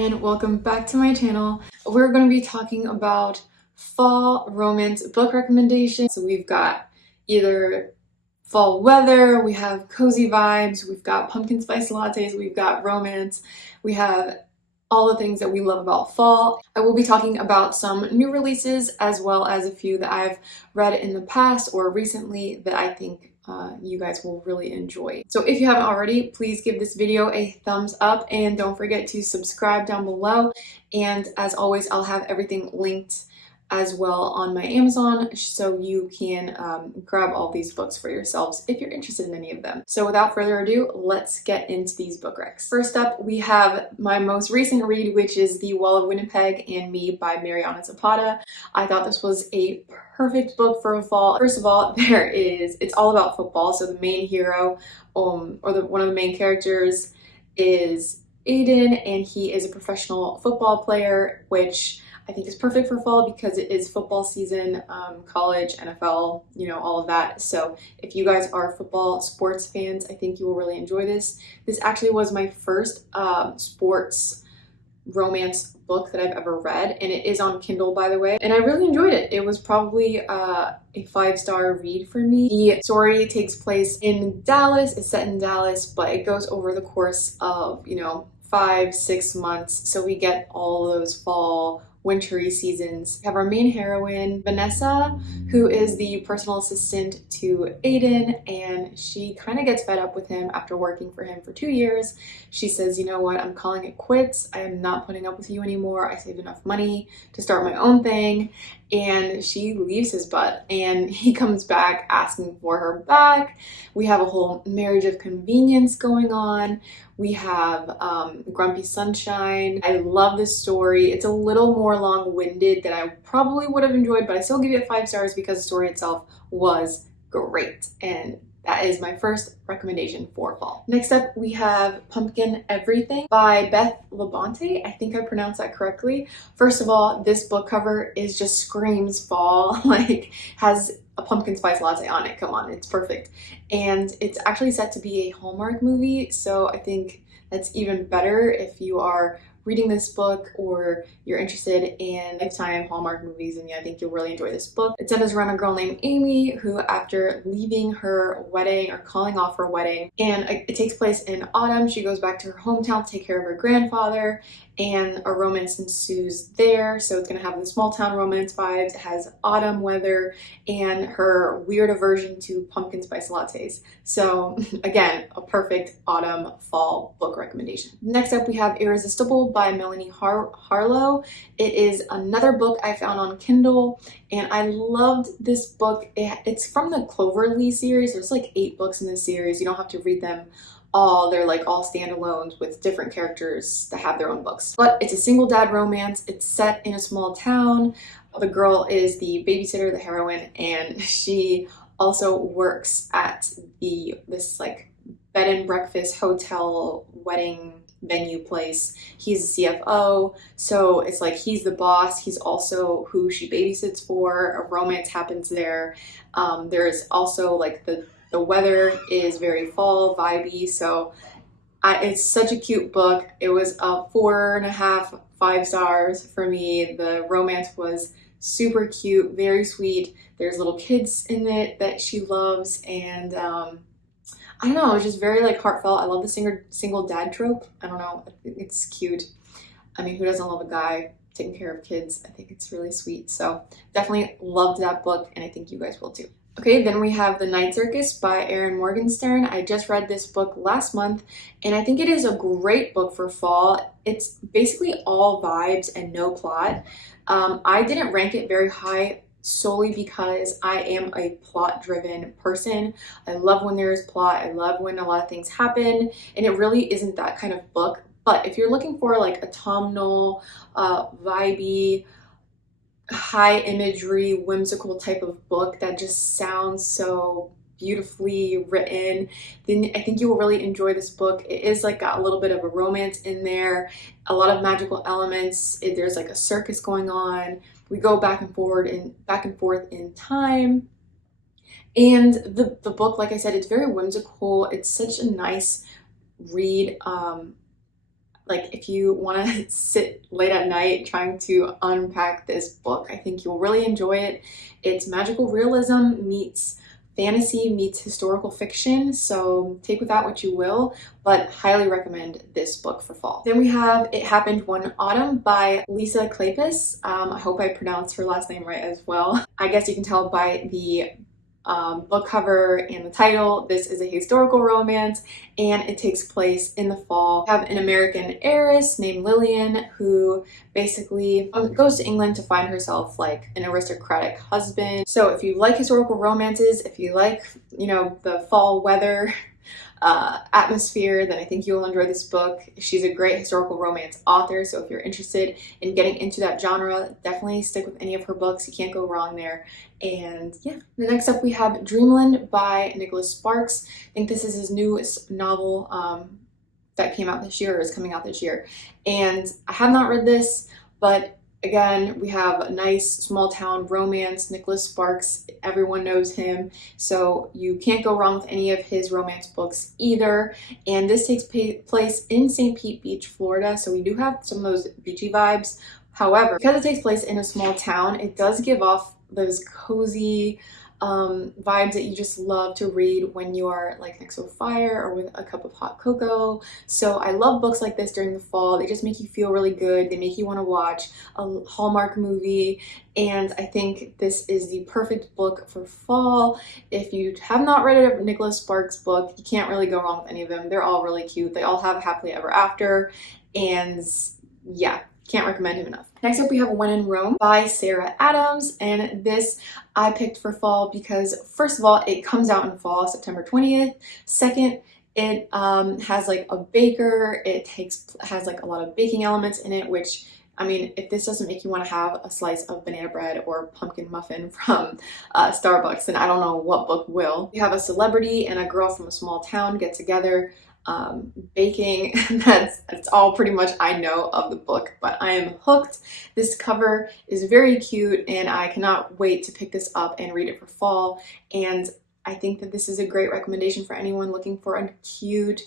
and welcome back to my channel. We're going to be talking about fall romance book recommendations. So we've got either fall weather, we have cozy vibes, we've got pumpkin spice lattes, we've got romance, we have all the things that we love about fall. I will be talking about some new releases as well as a few that I've read in the past or recently that I think you guys will really enjoy. So if you haven't already, please give this video a thumbs up and don't forget to subscribe down below. And as always, I'll have everything linked as well on my Amazon so you can grab all these books for yourselves if you're interested in any of them. So without further ado, let's get into these book recs. First up, we have my most recent read, which is The Wall of Winnipeg and Me by Mariana Zapata. I thought this was a perfect book for a fall. First of all, it's all about football. So the main hero, one of the main characters is Aiden, and he is a professional football player, which I think is perfect for fall because it is football season, college, NFL, all of that. So if you guys are football sports fans, I think you will really enjoy this. This actually was my first sports romance book that I've ever read, and it is on Kindle, by the way, and I really enjoyed it. It was probably a 5-star read for me. The story takes place in Dallas. It's set in Dallas, but it goes over the course of 5-6 months, so we get all those fall wintry seasons. We have our main heroine, Vanessa, who is the personal assistant to Aiden, and she kind of gets fed up with him after working for him for 2 years. She says, you know what, I'm calling it quits. I am not putting up with you anymore. I saved enough money to start my own thing. And she leaves his butt, and he comes back asking for her back. We have a whole marriage of convenience going on. We have Grumpy Sunshine. I love this story. It's a little more long-winded than I probably would have enjoyed, but I still give it 5 stars because the story itself was great. And that is my first recommendation for fall. Next up, we have Pumpkin Everything by Beth Labonte. I think I pronounced that correctly. First of all, this book cover just screams fall, has a pumpkin spice latte on it. Come on, it's perfect. And it's actually set to be a Hallmark movie, so I think that's even better if you are reading this book or you're interested in Lifetime Hallmark movies, and I think you'll really enjoy this book. It centers around a girl named Amy who, after leaving her wedding or calling off her wedding, and it takes place in autumn, she goes back to her hometown to take care of her grandfather, and a romance ensues there. So it's gonna have the small town romance vibes. It has autumn weather and her weird aversion to pumpkin spice lattes. So again, a perfect autumn fall book recommendation. Next up, we have Irresistible by Melanie Harlow. It is another book I found on Kindle, and I loved this book. It's from the Cloverleaf series. There's 8 books in this series. You don't have to read them all. They're all standalones with different characters that have their own books. But it's a single dad romance. It's set in a small town. The girl is the babysitter, the heroine, and she also works at this bed and breakfast hotel wedding venue place. He's the CFO, so it's he's the boss. He's also who she babysits for. A romance happens there. There's also the weather is very fall vibey, so it's such a cute book. It was a 4.5, 5 stars for me. The romance was super cute, very sweet. There's little kids in it that she loves, and I don't know, it's just very heartfelt. I love the single dad trope. I don't know, I think it's cute. I mean, who doesn't love a guy taking care of kids? I think it's really sweet. So definitely loved that book, and I think you guys will too. Okay, then we have The Night Circus by Erin Morgenstern. I just read this book last month, and I think it is a great book for fall. It's basically all vibes and no plot. I didn't rank it very high solely because I am a plot-driven person. I love when there's plot. I love when a lot of things happen, and it really isn't that kind of book. But if you're looking for a autumnal, vibey, high imagery, whimsical type of book that just sounds so beautifully written, then I think you will really enjoy this book. It is got a little bit of a romance in there, a lot of magical elements. There's a circus going on. We go back and forth in time. And the book, like I said, it's very whimsical. It's such a nice read. Like if you want to sit late at night trying to unpack this book, I think you'll really enjoy it. It's magical realism meets fantasy meets historical fiction, so take with that what you will, but highly recommend this book for fall. Then we have It Happened One Autumn by Lisa Kleypas. I hope I pronounced her last name right as well. I guess you can tell by the book cover and the title. This is a historical romance and it takes place in the fall. We have an American heiress named Lillian who basically goes to England to find herself like an aristocratic husband. So if you like historical romances, if you like, you know, the fall weather atmosphere, then I think you'll enjoy this book. She's a great historical romance author, so if you're interested in getting into that genre, definitely stick with any of her books. You can't go wrong there. And yeah, next up we have Dreamland by Nicholas Sparks. I think this is his newest novel that came out this year or is coming out this year. And I have not read this, but again, we have a nice small town romance. Nicholas Sparks, everyone knows him, so you can't go wrong with any of his romance books either. And this takes place in St. Pete Beach, Florida, so we do have some of those beachy vibes. However, because it takes place in a small town, it does give off those cozy vibes that you just love to read when you are like next to a fire or with a cup of hot cocoa. So I love books like this during the fall. They just make you feel really good. They make you want to watch a Hallmark movie, and I think this is the perfect book for fall. If you have not read a Nicholas Sparks book, you can't really go wrong with any of them. They're all really cute. They all have happily ever after, and yeah, can't recommend him enough. Next up we have When in Rome by Sarah Adams, and this I picked for fall because first of all, it comes out in fall, September 20th. Second, it has like a baker. It has like a lot of baking elements in it, which, I mean, if this doesn't make you want to have a slice of banana bread or pumpkin muffin from Starbucks, then I don't know what book will. You have a celebrity and a girl from a small town get together baking. That's all pretty much I know of the book, but I am hooked. This cover is very cute and I cannot wait to pick this up and read it for fall. And I think that this is a great recommendation for anyone looking for a cute,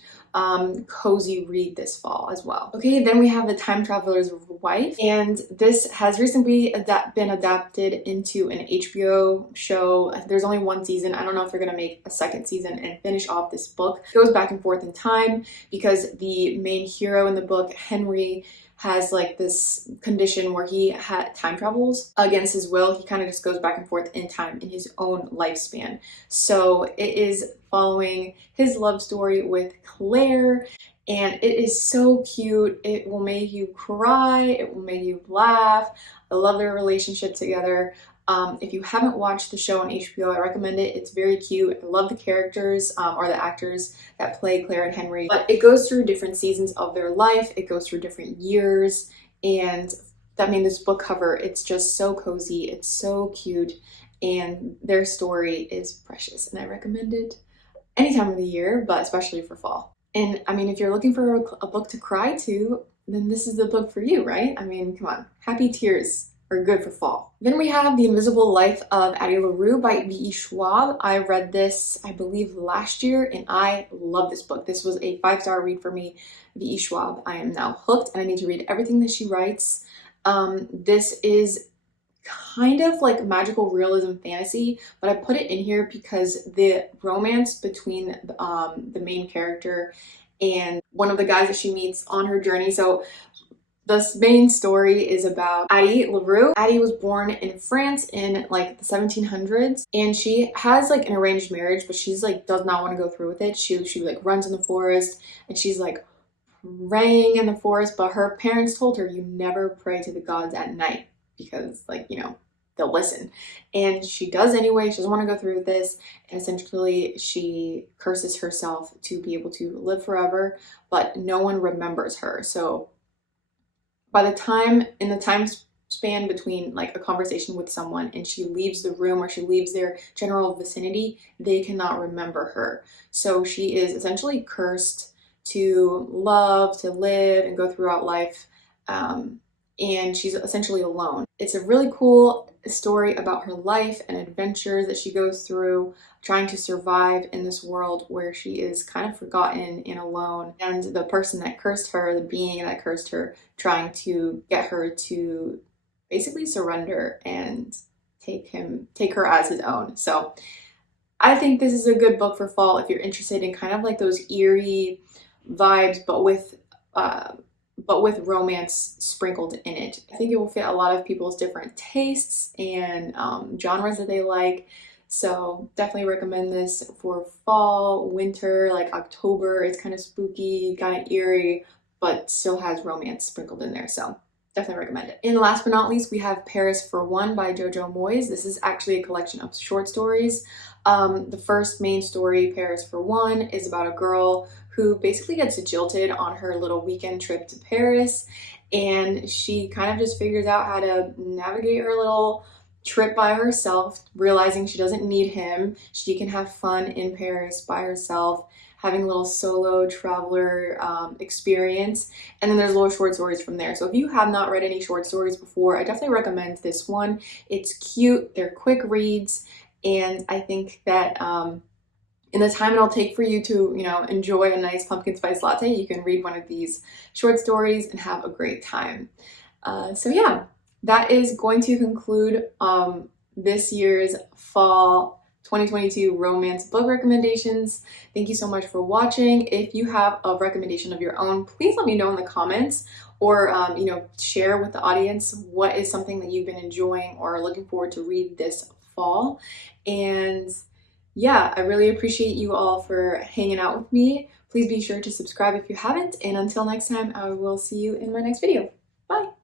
cozy read this fall as well. Okay, then we have The Time Traveler's Wife, and this has recently been adapted into an HBO show. There's only one season. I don't know if they're gonna make a second season and finish off this book. It goes back and forth in time because the main hero in the book, Henry, has like this condition where he time travels against his will. He kind of just goes back and forth in time in his own lifespan. So it is following his love story with Claire, and it is so cute. It will make you cry. It will make you laugh. I love their relationship together. If you haven't watched the show on HBO, I recommend it. It's very cute. I love the characters or the actors that play Claire and Henry. But it goes through different seasons of their life. It goes through different years. And I mean, this book cover, it's just so cozy. It's so cute. And their story is precious. And I recommend it any time of the year, but especially for fall. And I mean, if you're looking for a book to cry to, then this is the book for you, right? I mean, come on. Happy tears are good for fall. Then we have The Invisible Life of Addie Larue by V.E. Schwab. I read this, I believe, last year, and I love this book. This was a 5-star read for me. V.E. Schwab. I am now hooked, and I need to read everything that she writes. This is kind of like magical realism fantasy, but I put it in here because the romance between the main character and one of the guys that she meets on her journey. So this main story is about Addie Larue. Addie was born in France in like the 1700s, and she has like an arranged marriage, but she's like does not want to go through with it. She like runs in the forest, and she's like praying in the forest, but her parents told her, you never pray to the gods at night because, like, you know, they'll listen. And she does anyway. She doesn't want to go through with this, and essentially she curses herself to be able to live forever, but no one remembers her. So by the time, in the time span between like a conversation with someone and she leaves the room or she leaves their general vicinity, they cannot remember her. So she is essentially cursed to love, to live, and go throughout life. And she's essentially alone. It's a really cool a story about her life and adventures that she goes through trying to survive in this world where she is kind of forgotten and alone, and the person that cursed her, the being that cursed her, trying to get her to basically surrender and take her as his own. So I think this is a good book for fall if you're interested in kind of like those eerie vibes, but with romance sprinkled in it. I think it will fit a lot of people's different tastes and genres that they like. So definitely recommend this for fall, winter, like October. It's kind of spooky, kind of eerie, but still has romance sprinkled in there. So definitely recommend it. And last but not least, we have Paris for One by Jojo Moyes. This is actually a collection of short stories. The first main story, Paris for One, is about a girl who basically gets jilted on her little weekend trip to Paris, and she kind of just figures out how to navigate her little trip by herself, realizing she doesn't need him. She can have fun in Paris by herself, having a little solo traveler experience, and then there's little short stories from there. So if you have not read any short stories before, I definitely recommend this one. It's cute, they're quick reads, and I think that in the time it'll take for you to, enjoy a nice pumpkin spice latte, you can read one of these short stories and have a great time. So yeah, that is going to conclude this year's fall 2022 romance book recommendations. Thank you so much for watching. If you have a recommendation of your own, please let me know in the comments, or share with the audience what is something that you've been enjoying or looking forward to read this fall. And yeah, I really appreciate you all for hanging out with me. Please be sure to subscribe if you haven't, and until next time, I will see you in my next video. Bye!